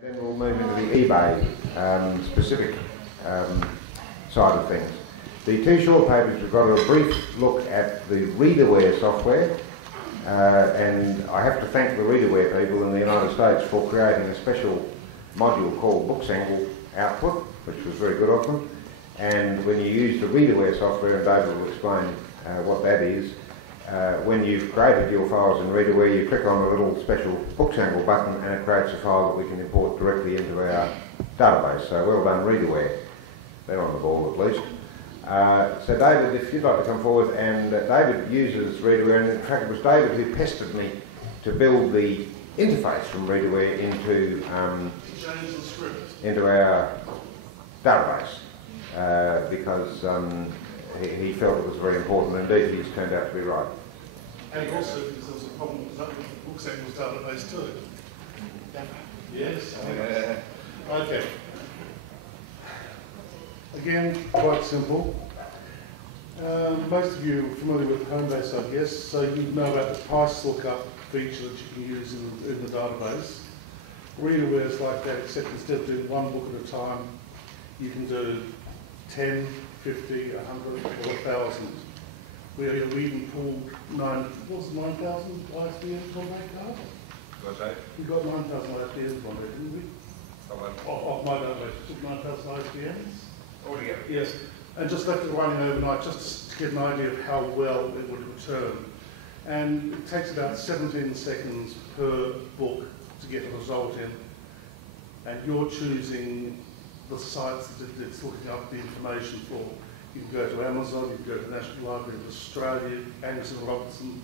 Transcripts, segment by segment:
Then we'll move into the eBay specific side of things. The two short papers, we've got a brief look at the Readerware software, and I have to thank the Readerware people in the United States for creating a special module called BookZangle Output, which was very good of them. And when you use the Readerware software, and David will explain what that is, when you've created your files in Readerware, you click on the little special BookZangle button and it creates a file that we can import directly into our database. So well done, Readerware. They're on the ball at least. So David, if you'd like to come forward, and David uses Readerware, and in fact it was David who pestered me to build the interface from Readerware into our database because he felt it was very important, and indeed he's turned out to be right. And also because there was a problem with BookZangle's database too. Yes. Okay. Again, quite simple. Most of you are familiar with Homebase, I guess, so you know about the price lookup feature that you can use in the database. Readerware is like that, except instead of doing one book at a time, you can do 10, 50, 100, or 1,000. We even pulled 9,000 ISBNs on that card? What's that? We got 9,000 ISBNs on there, didn't we? Off my database, we took 9,000 ISBNs. Altogether? Yes, and just left it running overnight just to get an idea of how well it would return. And it takes about 17 seconds per book to get a result in. And you're choosing the sites that it's looking up the information for. You can go to Amazon, you can go to the National Library of Australia, Angus and Robertson,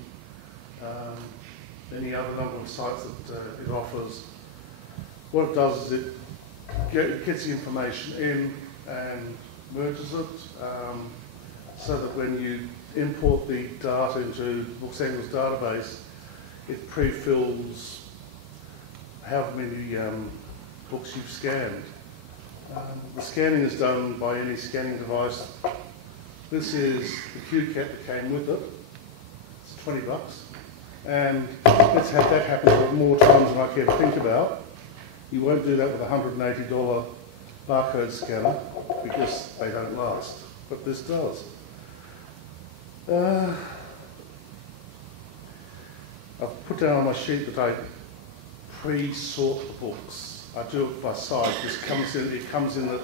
any other number of sites that it offers. What it does is it gets the information in and merges it so that when you import the data into BookZangle's database, it pre-fills how many books you've scanned. The scanning is done by any scanning device. This is the QCAT that came with it. It's $20. And let's have that happen more times than I care to think about. You won't do that with a $180 barcode scanner because they don't last, but this does. I've put down on my sheet that I pre-sort the books. I do it by side. It comes in that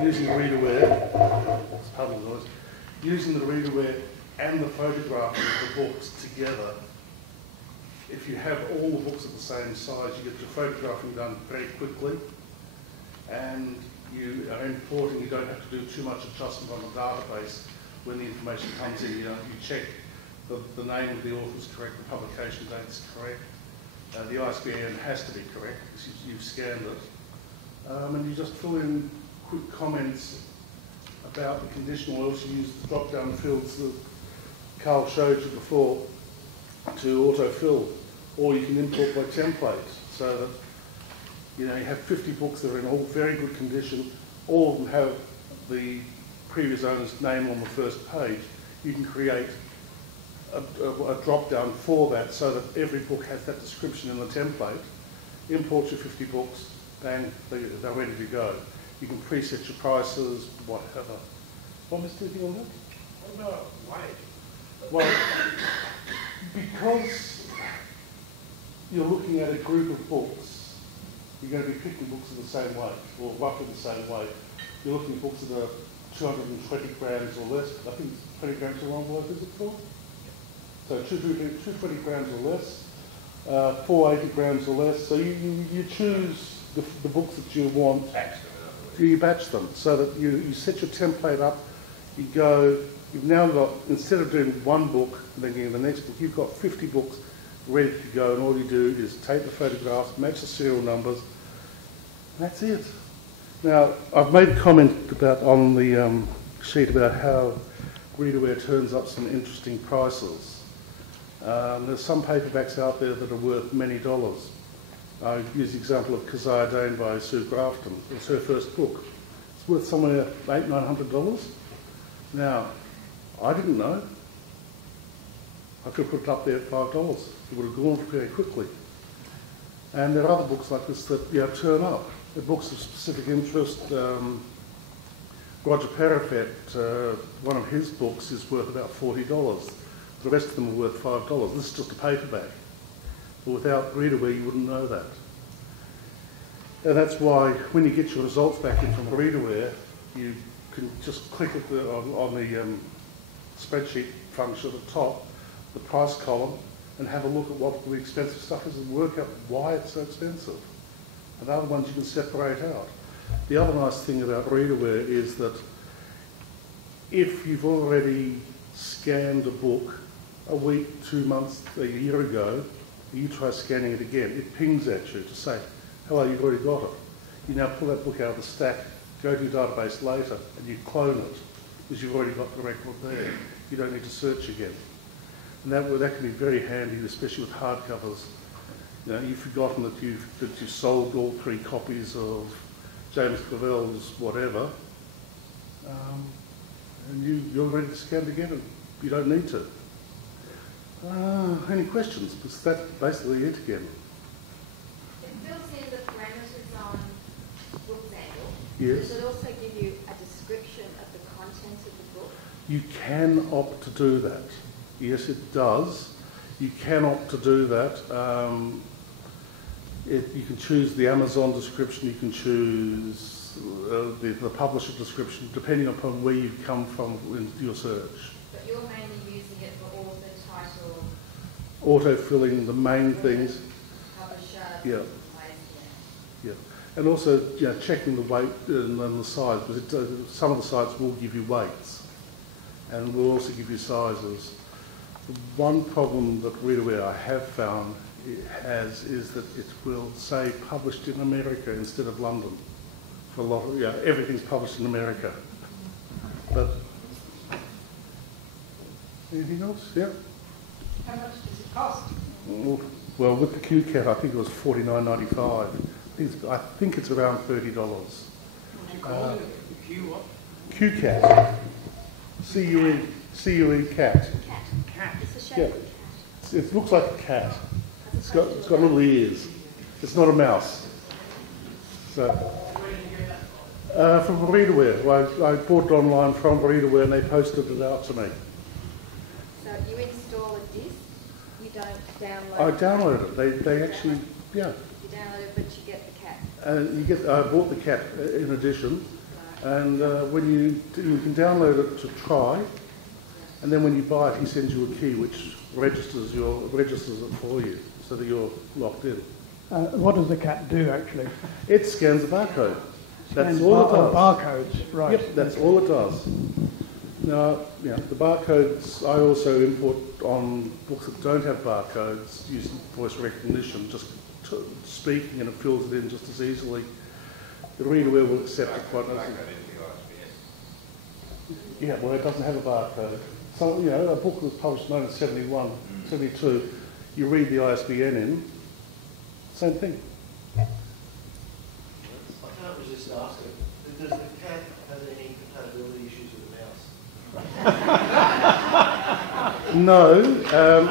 using Readerware, using the Readerware and the photographing of the books together. If you have all the books at the same size, you get your photographing done very quickly, and you are importing. You don't have to do too much adjustment on the database when the information comes in. You check the name of the author is correct, the publication date is correct. The ISBN has to be correct because you've scanned it. And you just fill in quick comments about the condition, or else you use the drop-down fields that Carl showed you before to auto-fill. Or you can import by template so that you have 50 books that are in all very good condition. All of them have the previous owner's name on the first page. You can create a drop-down for that so that every book has that description in the template. Import your 50 books, bang, they're ready to go. You can preset your prices, whatever. Want me to do on that? Oh, no, why? Well, because you're looking at a group of books, you're going to be picking books in the same way, or roughly the same way. You're looking at books that are 220 grams or less. I think 20 grams or envelope, is it for? So 220 grams or less, 480 grams or less. So you choose the books that you want. You batch them so that you set your template up. You go. You've now got, instead of doing one book and then getting the next book, you've got 50 books ready to go, and all you do is take the photographs, match the serial numbers. And that's it. Now I've made a comment on the sheet about how Readerware turns up some interesting prices. There's some paperbacks out there that are worth many dollars. I use the example of Keziah Dane by Sue Grafton. It's her first book. It's worth somewhere $800–900. Now, I didn't know. I could put it up there at $5. It would have gone very quickly. And there are other books like this that turn up. The books of specific interest. Roger Parafet, one of his books is worth about $40. The rest of them are worth $5. This is just a paperback. But without Readerware, you wouldn't know that. And that's why when you get your results back in from Readerware, you can just click at on the spreadsheet function at the top, the price column, and have a look at what the expensive stuff is and work out why it's so expensive. And other ones you can separate out. The other nice thing about Readerware is that if you've already scanned a book a week, 2 months, a year ago, you try scanning it again, it pings at you to say, hello, you've already got it. You now pull that book out of the stack, go to your database later, and you clone it, because you've already got the record there. You don't need to search again. And that can be very handy, especially with hardcovers. You've forgotten that you've sold all 3 copies of James Clavell's whatever, and you're ready to scan again, and you don't need to. Any questions? Because that's basically it again. It fills in the parameters on BookZangle. Yes. Does it also give you a description of the content of the book? You can opt to do that. Yes, it does. You can opt to do that. You can choose the Amazon description, you can choose the publisher description, depending upon where you've come from in your search. But you're mainly using it for author, title, Auto-filling the main things. publisher, Yeah. ISBN. Yeah. And also checking the weight and the size, because some of the sites will give you weights, and will also give you sizes. The one problem that Readerware I have found is that it will say published in America instead of London. For a lot of, everything's published in America. But anything else? Yeah. How much does it cost? Well, with the QCAT, I think it was $49.95. I think it's around $30. What do you call it? Q what? QCAT. CUE cat. Cat. It's a shape Yeah. of a cat. It looks like a cat. It's got little ears. It's not a mouse. So, from Readerware. I bought it online from Readerware and they posted it out to me. So you install a disc, you don't download I it. downloaded it. They actually, yeah. You download it, but you get the cat. I bought the cat in addition, and when you can download it to try, and then when you buy it, he sends you a key which registers it for you, so that you're locked in. What does the cat do, actually? It scans a barcode. That's Scans all it does. Barcodes, right. Yep, that's all it does. Now, the barcodes I also import on books that don't have barcodes using voice recognition, just speaking, and it fills it in just as easily. The Readerware will accept it quite nicely. Yeah, well, it doesn't have a barcode. So, a book was published in 1971, 72, you read the ISBN in, same thing. I can't resist asking, does the cat have any compatibility issues with the mouse? No,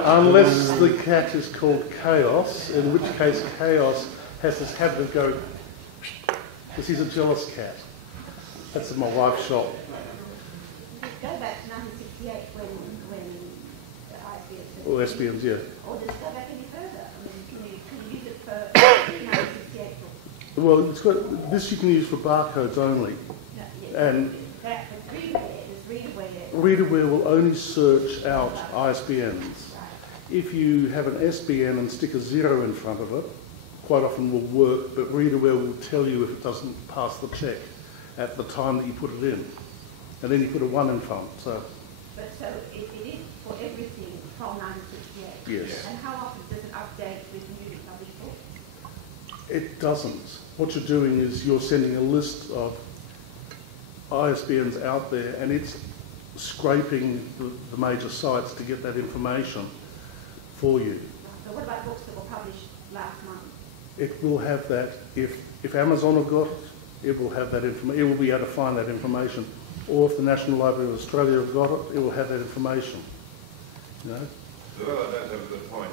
unless the cat is called Chaos, in which case Chaos has this habit of going, because he's a jealous cat. That's in my wife's shop. Go back to 1968 when the ISBN... Or SBNs, yeah. Or does it go back any further? I mean, can you use it for 1968? Well, it's got, this you can use for barcodes only. No, yes. And That for Readerware, Readerware will only search out ISBNs. If you have an SBN and stick a 0 in front of it, quite often will work, but Readerware will tell you if it doesn't pass the check at the time that you put it in. And then you put a 1 in front. So. But so it is for everything from 1968? Yes. And how often does it update with newly published books? It doesn't. What you're doing is you're sending a list of ISBNs out there, and it's scraping the major sites to get that information for you. So what about books that were published last month? It will have that. If Amazon have got it, it will have that information. It will be able to find that information. Or if the National Library of Australia have got it, it will have that information. Well, that's a good point.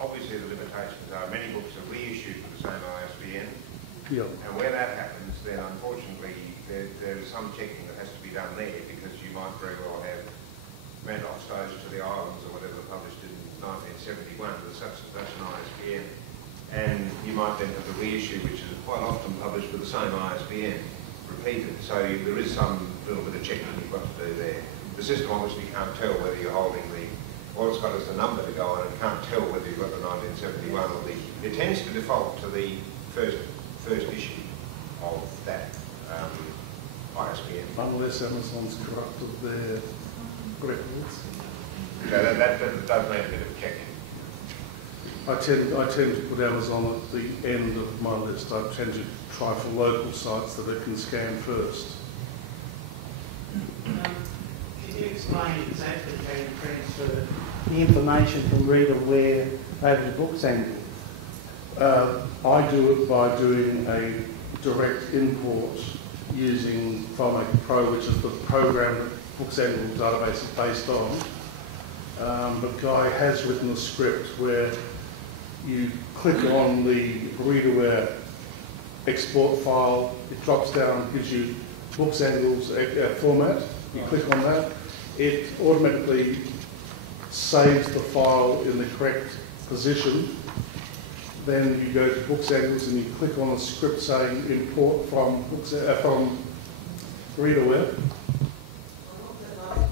Obviously the limitations are many books are reissued with the same ISBN. Yeah. And where that happens, then unfortunately there is some checking that has to be done there, because you might very well have Randolph Stoves to the Islands or whatever published in 1971 with such an ISBN. And you might then have the reissue, which is quite often published with the same ISBN, repeated. So there is some little bit of checking you've got to do there. The system obviously can't tell whether you're holding all it's got is the number to go on, and can't tell whether you've got the 1971 or it tends to default to the first issue of that ISBN. Unless Amazon's corrupted their records. So that does need a bit of checking. I tend to put Amazon at the end of my list. I tend to try for local sites that it can scan first. Can you explain exactly how you transfer the information from Readerware over to BookZangle? I do it by doing a direct import using FileMaker Pro, which is the program that BookZangle database is based on. But Guy has written a script where you click on the Readerware export file, it drops down, gives you BookZangle's format. You click on that, it automatically saves the file in the correct position. Then you go to BookZangle's and you click on a script saying import from Readerware.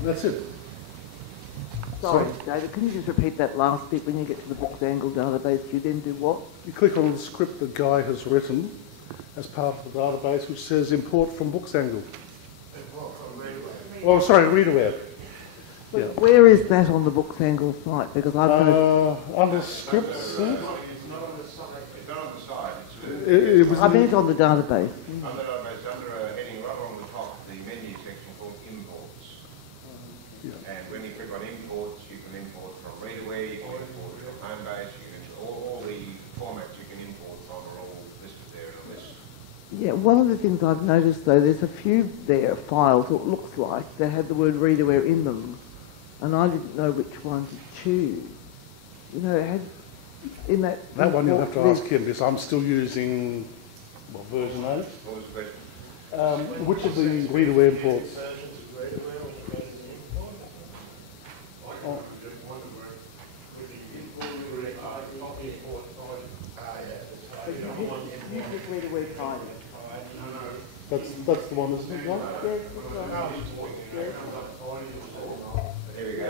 That's it. Sorry, David, can you just repeat that last bit? When you get to the BookZangle database, you then do what? You click on the script that Guy has written as part of the database, which says import from BookZangle. Oh, sorry, Readerware. Yeah. Where is that on the BookZangle site? Because I've under scripts. It's not on the site. It's not on the site. It was I meant on the database. On the database, under a heading right along the top, the menu section called imports. And when you click on imports, you can import from Readerware, you can import from Homebase, you can all the formats you can import from are all listed there in a list. Yeah, one of the things I've noticed though, there's a few there files that looks like that have the word Readerware in them, and I didn't know which one to choose. You know, it had in that one you'll have to ask him, because I'm still using version 8. What was the question? Which of the Readerware imports? Readerware tidy. That's the one, isn't it? There we go.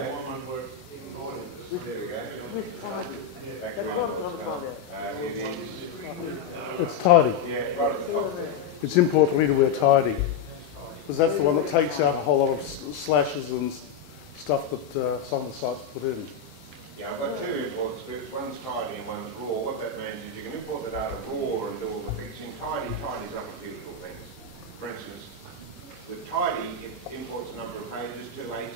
There we go. It's tidy. Yeah, right at the top. It's import Readerware tidy, because that's the one that takes out a whole lot of slashes and stuff that some of the sites put in. Yeah, I've got two import scripts. One's tidy and one's raw. What that means is you can import the data raw and do all the fixing. Tidy's up a few little things. For instance, with tidy, it imports a number of pages, 280.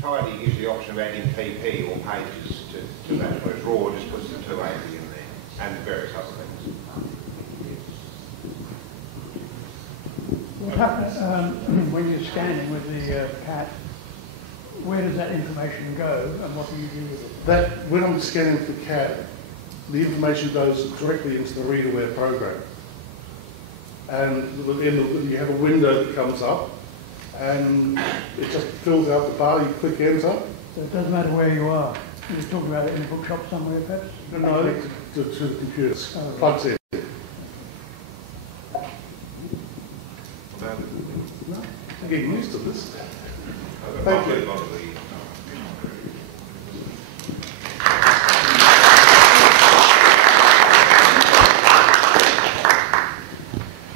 Tidy gives the option of adding PP or pages to that, whereas raw just puts the 280 in there and various other things. What happens when you're scanning with the cat? Where does that information go, and what do you do with it? That, when I'm scanning for CAD, the information goes directly into the Readerware program. And you have a window that comes up, and it just fills out the bar, you click enter. So it doesn't matter where you are. You're talking about it in a bookshop somewhere, perhaps? No, to the computer. Plugs in. No, I'm getting used to this. Thank you.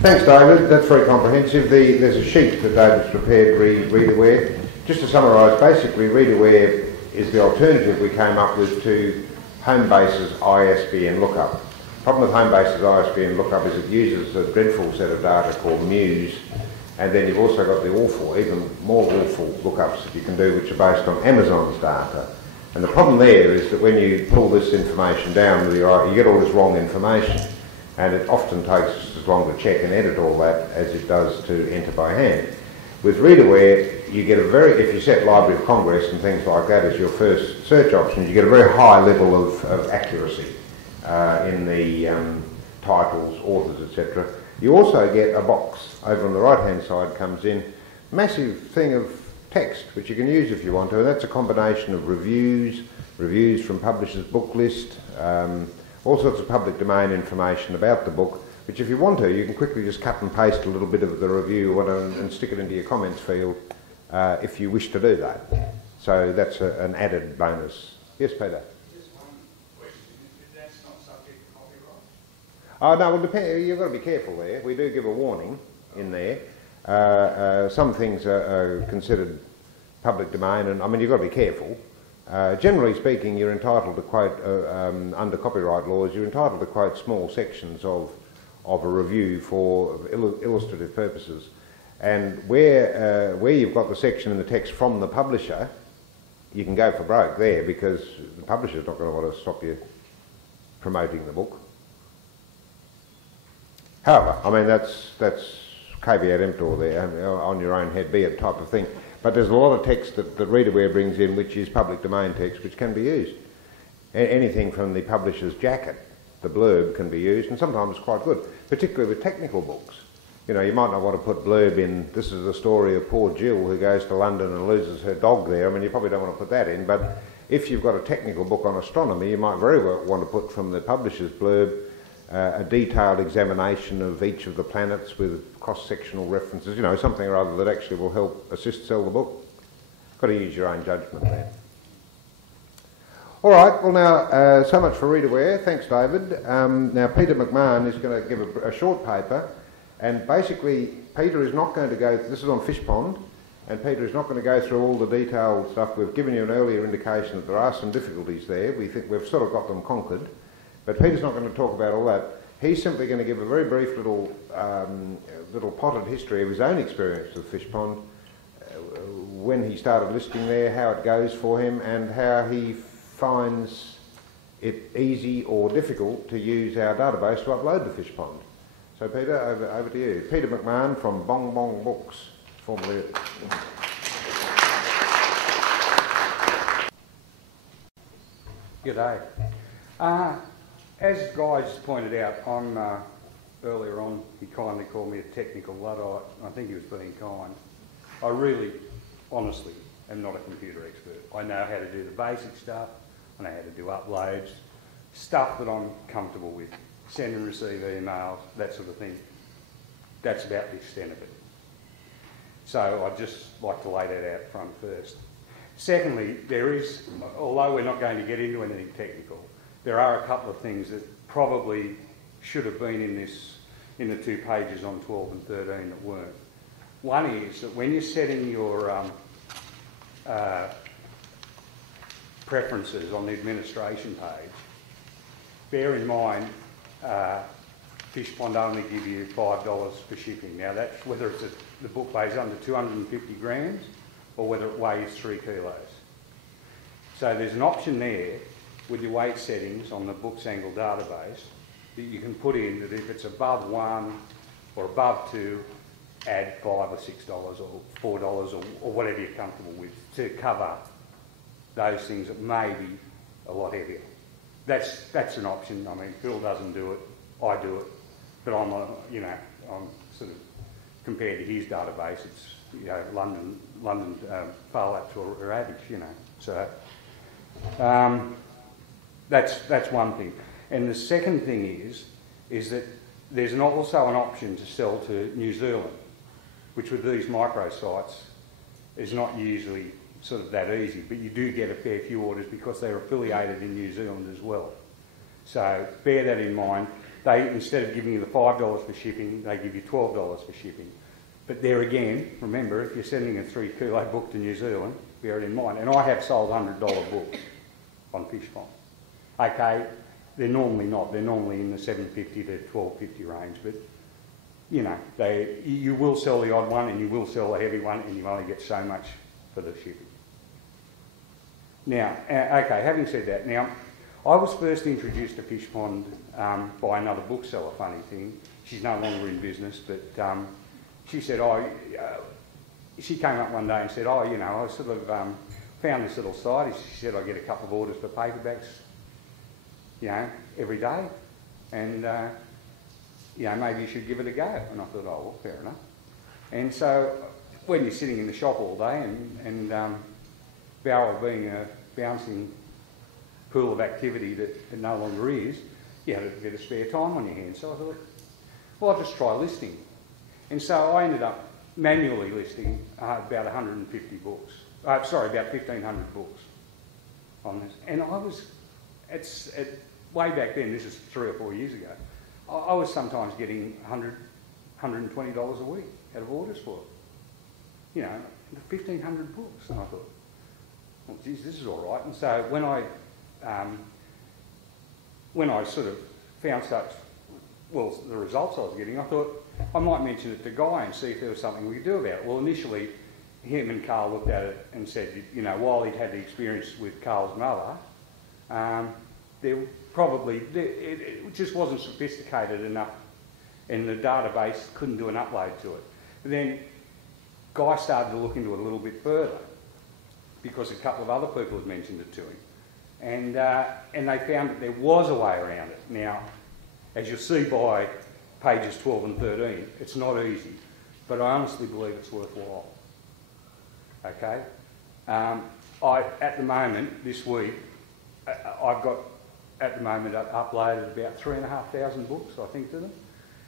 Thanks, David. That's very comprehensive. There's a sheet that David's prepared, Readerware. Just to summarise, basically Readerware is the alternative we came up with to Homebase's ISBN lookup. The problem with Homebase's ISBN lookup is it uses a dreadful set of data called Muse, and then you've also got the awful, even more awful lookups that you can do, which are based on Amazon's data. And the problem there is that when you pull this information down with your, you get all this wrong information, and it often takes just as long to check and edit all that as it does to enter by hand. With Readerware, you get a if you set Library of Congress and things like that as your first search options, you get a very high level of accuracy in the titles, authors, etc. You also get a box over on the right-hand side comes in, massive thing of text which you can use if you want to, and that's a combination of reviews from publishers' book list, all sorts of public domain information about the book, which if you want to, you can quickly just cut and paste a little bit of the review and stick it into your comments field if you wish to do that. So that's an added bonus. Yes, Peter? Just one question. If that's not subject to copyright? Oh, no, well, you've got to be careful there. We do give a warning in there. Some things are considered public domain, and I mean, you've got to be careful. Generally speaking, you're entitled to quote, under copyright laws, you're entitled to quote small sections of a review for illustrative purposes. And where you've got the section in the text from the publisher, you can go for broke there because the publisher's not going to want to stop you promoting the book. However, I mean, that's caveat emptor there, on your own head, be it type of thing. But there's a lot of text that Readerware brings in which is public domain text which can be used. Anything from the publisher's jacket, the blurb can be used, and sometimes it's quite good, particularly with technical books. You know, you might not want to put blurb in, this is the story of poor Jill who goes to London and loses her dog there. I mean, you probably don't want to put that in, but if you've got a technical book on astronomy, you might very well want to put from the publisher's blurb a detailed examination of each of the planets with cross-sectional references, you know, something or other that actually will help assist sell the book. Got to use your own judgment there. All right, well now, so much for Readerware. Thanks, David. Now, Peter McMahon is going to give a short paper, and basically, Peter is not going to go, this is on Fishpond, and Peter is not going to go through all the detailed stuff. We've given you an earlier indication that there are some difficulties there. We think we've sort of got them conquered. But Peter's not going to talk about all that. He's simply going to give a very brief little potted history of his own experience with Fishpond, when he started listing there, how it goes for him, and how he finds it easy or difficult to use our database to upload to Fishpond. So Peter, over to you. Peter McMahon from Bong Books, formerly... G'day. As Guy just pointed out, I'm earlier on, he kindly called me a technical Luddite. I think he was being kind. I really, honestly, am not a computer expert. I know how to do the basic stuff. I know how to do uploads, stuff that I'm comfortable with. Send and receive emails, that sort of thing. That's about the extent of it. So I'd just like to lay that out front first. Secondly, there is, although we're not going to get into anything technical, there are a couple of things that probably should have been in the 2 pages on 12 and 13 that weren't. One is that when you're setting your preferences on the administration page, bear in mind Fishpond only give you $5 for shipping. Now that's whether it's the book weighs under 250 grams or whether it weighs 3 kilos. So there's an option there with your weight settings on the BookZangle database that you can put in that if it's above 1 or above 2, add $5 or $6 or $4 or whatever you're comfortable with to cover those things that may be a lot heavier. That's an option. I mean, Phil doesn't do it, I do it, but I'm sort of compared to his database, it's London far up to a average, So that's one thing. And the second thing is that there's also an option to sell to New Zealand, which with these microsites is not usually sort of that easy, but you do get a fair few orders because they're affiliated in New Zealand as well. So bear that in mind. They, instead of giving you the $5 for shipping, they give you $12 for shipping. But there again, remember, if you're sending a 3 kilo book to New Zealand, bear it in mind. And I have sold $100 books on Fishpond. Okay, they're normally not. They're normally in the $7.50 to $12.50 range, but you will sell the odd one and you will sell the heavy one and you only get so much for the shipping. Now, okay, having said that, now, I was first introduced to Fishpond by another bookseller, funny thing. She's no longer in business, but she said, she came up one day and said, oh, you know, I sort of found this little site. She said I get a couple of orders for paperbacks, you know, every day. And, you know, maybe you should give it a go. And I thought, oh, well, fair enough. And so when you're sitting in the shop all day and Bowral being a bouncing pool of activity that it no longer is, you had a bit of spare time on your hands. So I thought, well, I'll just try listing. And so I ended up manually listing about 150 books. Sorry, about 1,500 books on this. And I was, way back then, this is 3 or 4 years ago, I was sometimes getting $100, $120 a week out of orders for it. You know, 1,500 books. And I thought, well, geez, this is all right. And so when I sort of found such, well, the results I was getting, I thought I might mention it to Guy and see if there was something we could do about it. Well, initially, him and Carl looked at it and said, you know, while he'd had the experience with Carl's mother, it just wasn't sophisticated enough and the database couldn't do an upload to it. But then Guy started to look into it a little bit further because a couple of other people had mentioned it to him. And they found that there was a way around it. Now, as you'll see by pages 12 and 13, it's not easy, but I honestly believe it's worthwhile. Okay? At the moment, this week, I've got, at the moment, I've uploaded about 3,500 books, I think, to them,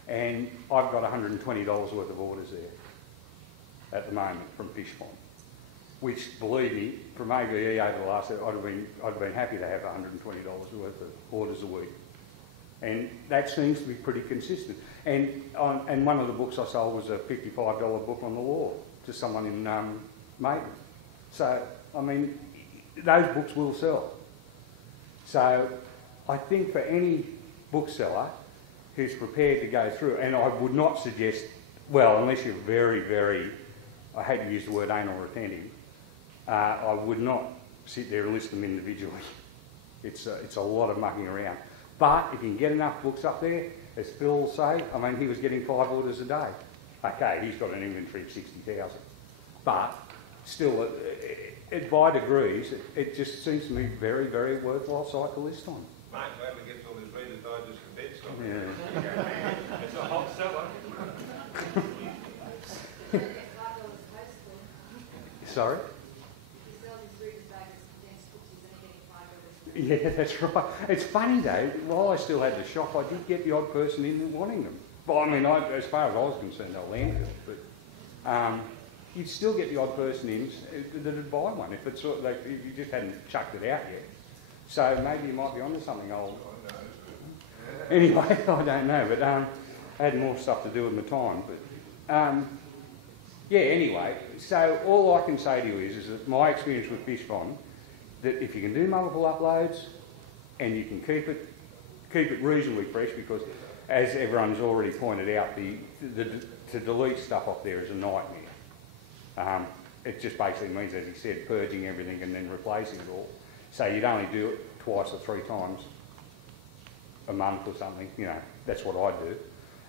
and I've got $120 worth of orders there at the moment from Fishpond, which, believe me, from ABE over the last, I'd have been happy to have $120 worth of orders a week. And that seems to be pretty consistent. And one of the books I sold was a $55 book on the law to someone in Maiden. So, I mean, those books will sell. So, I think for any bookseller who's prepared to go through, and I would not suggest, well, unless you're very, very, I hate to use the word anal retentive, I would not sit there and list them individually. It's a lot of mucking around. But if you can get enough books up there, as Phil will say, I mean, he was getting 5 orders a day. Okay, he's got an inventory of 60,000. But still, by degrees, it just seems to me very, very worthwhile site to list on. Mate, whoever gets all his Reader's Digest for bed stuff. Yeah. It's a hot seller. Sorry? Yeah, that's right. It's funny though, while I still had the shop, I did get the odd person in wanting them. Well, I mean, as far as I was concerned, they'll landfill, but you'd still get the odd person in that'd buy one if it's sort of like, if you just hadn't chucked it out yet. So maybe you might be onto something old. Anyway, I don't know, but I had more stuff to do with my time. But yeah, anyway, so all I can say to you is that my experience with Fishpond, that if you can do multiple uploads and you can keep it reasonably fresh, because as everyone's already pointed out, to delete stuff off there is a nightmare. It just basically means, as he said, purging everything and then replacing it all. So you'd only do it twice or 3 times a month or something, you know, that's what I do.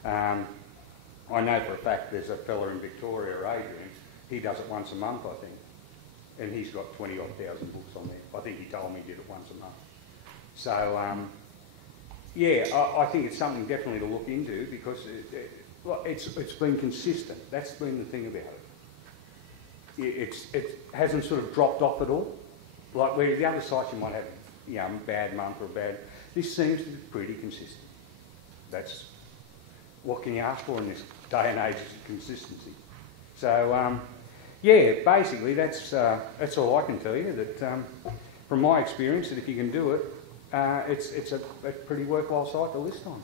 I know for a fact there's a fella in Victoria, Adrian, he does it once a month, I think. And he's got 20-odd thousand books on there. I think he told me he did it once a month. So, yeah, I think it's something definitely to look into because it's been consistent. That's been the thing about it. It hasn't sort of dropped off at all. Like where the other sites you might have, you know, a bad month or a bad... This seems to be pretty consistent. That's... What can you ask for in this day and age of consistency? So, yeah, basically that's all I can tell you. That from my experience, that if you can do it, it's a pretty worthwhile site to list on.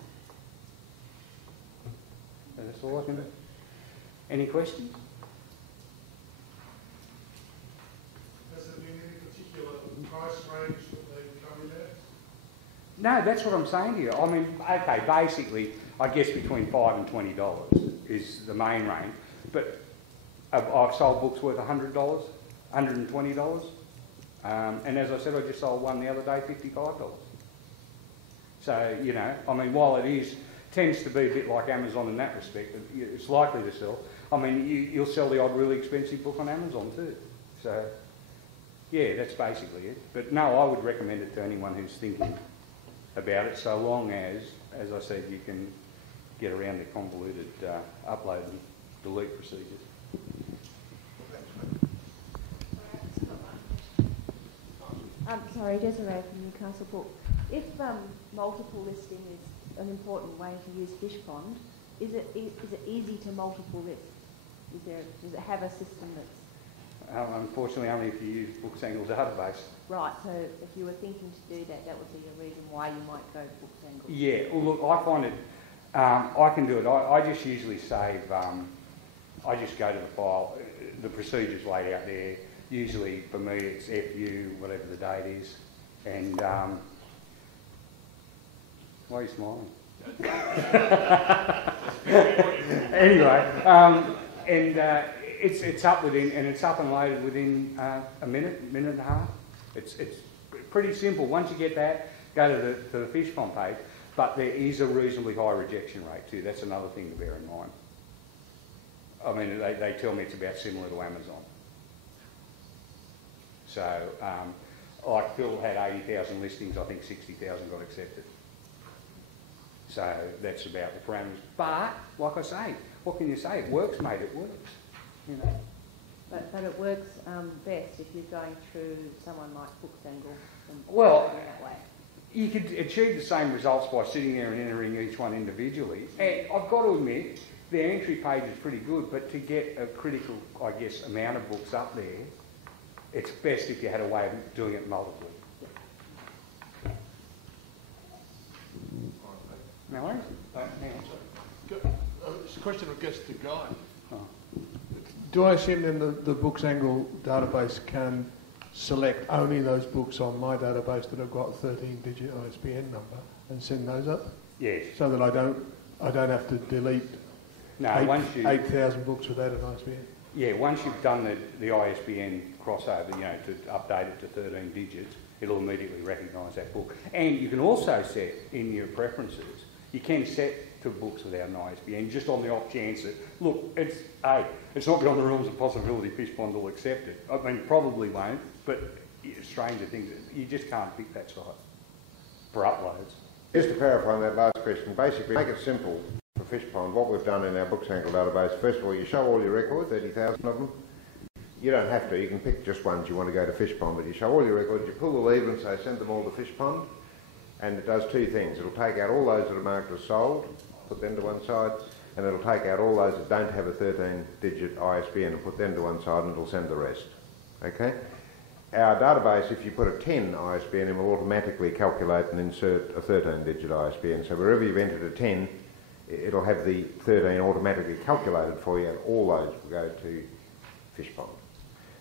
So that's all I can do. Any questions? Has there been any particular price range that they come in at? No, that's what I'm saying to you. I mean, okay, basically, I guess between $5 and $20 is the main range, but I've sold books worth $100, $120, and as I said, I just sold one the other day, $55. So, you know, I mean, while it tends to be a bit like Amazon in that respect, it's likely to sell. I mean, you'll sell the odd really expensive book on Amazon too. So, yeah, that's basically it. But no, I would recommend it to anyone who's thinking about it, so long as I said, you can get around the convoluted upload and delete procedures. Sorry, Desiree from Newcastle Book. If multiple listing is an important way to use Fishpond, is it easy to multiple list? Does it have a system that's... Unfortunately, only if you use BookZangle's database. Right, so if you were thinking to do that, that would be a reason why you might go to BookZangle. Yeah, well, look, I find it, I can do it. I just usually save, I just go to the file, the procedure's laid out there. Usually, for me, it's FU, whatever the date is, and why are you smiling? Anyway, it's up within, and it's up and loaded within a minute and a half. It's pretty simple. Once you get that, go to the Fishpond page, but there is a reasonably high rejection rate too. That's another thing to bear in mind. I mean, they tell me it's about similar to Amazon. So, like Phil had 80,000 listings, I think 60,000 got accepted. So that's about the parameters. But, like I say, what can you say? It works, mate, it works. You know. But it works best if you're going through someone like BookZangle and well, that way. You could achieve the same results by sitting there and entering each one individually. And I've got to admit, the entry page is pretty good, but to get a critical, I guess, amount of books up there, it's best if you had a way of doing it multiply. No worries. It's a question of guess the guy. Oh. Do I assume then the BookZangle database can select only those books on my database that have got a 13-digit ISBN number and send those up? Yes. So that I don't have to delete 8,000 books without an ISBN? Yeah, once you've done the ISBN crossover, you know, to update it to 13 digits, it'll immediately recognise that book. And you can also set in your preferences, you can set to books without an ISBN, just on the off chance that, look, it's not beyond the realms of possibility Fishpond will accept it. I mean, probably won't, but stranger things, you just can't pick that site for uploads. Just to clarify on that last question, basically make it simple for Fishpond. What we've done in our BookZangle database, first of all, you show all your records, 30,000 of them. You don't have to, you can pick just ones you want to go to Fishpond, but you show all your records, you pull the lever and say send them all to Fishpond, and it does two things. It'll take out all those that are marked as sold, put them to one side, and it'll take out all those that don't have a 13-digit ISBN and put them to one side, and it'll send the rest. Okay? Our database, if you put a 10 ISBN, it will automatically calculate and insert a 13-digit ISBN. So wherever you've entered a 10, it'll have the 13 automatically calculated for you, and all those will go to Fishpond.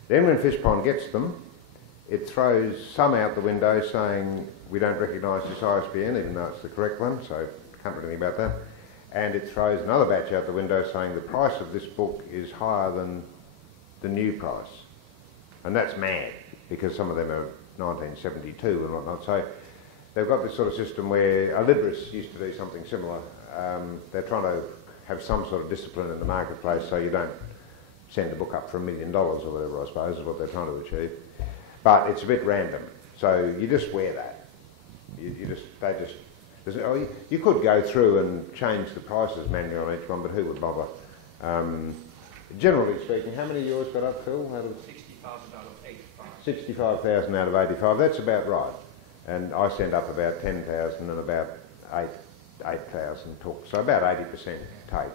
Then when Fishpond gets them, it throws some out the window saying we don't recognise this ISBN, even though it's the correct one, so can't do anything about that. And it throws another batch out the window saying the price of this book is higher than the new price. And that's mad, because some of them are 1972 and whatnot. So they've got this sort of system where Libris used to do something similar. They're trying to have some sort of discipline in the marketplace so you don't send a book up for $1 million or whatever, I suppose, is what they're trying to achieve. But it's a bit random, so you just wear that. You could go through and change the prices manually on each one, but who would bother? Generally speaking, how many of yours got up, Phil? 60,000 out of 85. 65,000 out of 85, that's about right. And I sent up about 10,000 and about 8,000 took, so about 80% take.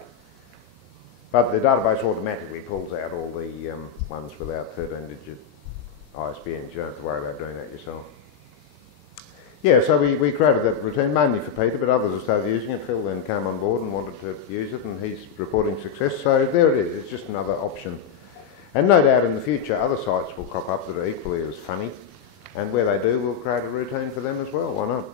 But the database automatically pulls out all the ones without 13-digit ISBNs. You don't have to worry about doing that yourself. Yeah, so we created that routine mainly for Peter, but others have started using it. Phil then came on board and wanted to use it, and he's reporting success. So there it is. It's just another option. And no doubt in the future other sites will crop up that are equally as funny, and where they do, we'll create a routine for them as well. Why not?